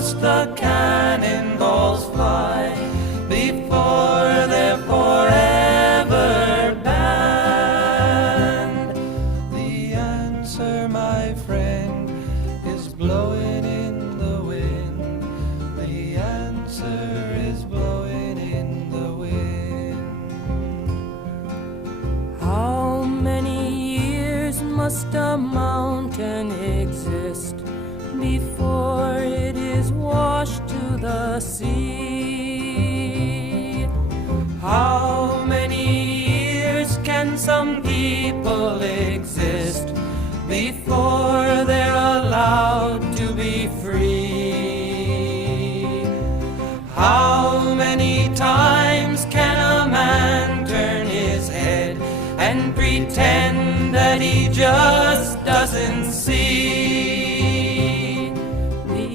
must the cannonballs fly before they're forever banned? The answer, my friend, is blowing in the wind. The answer is blowing in the wind. How many years must a mountain exist before it is washed to the sea? How many years can some people exist before they're allowed to be free? How many times can a man turn his head and pretend that he just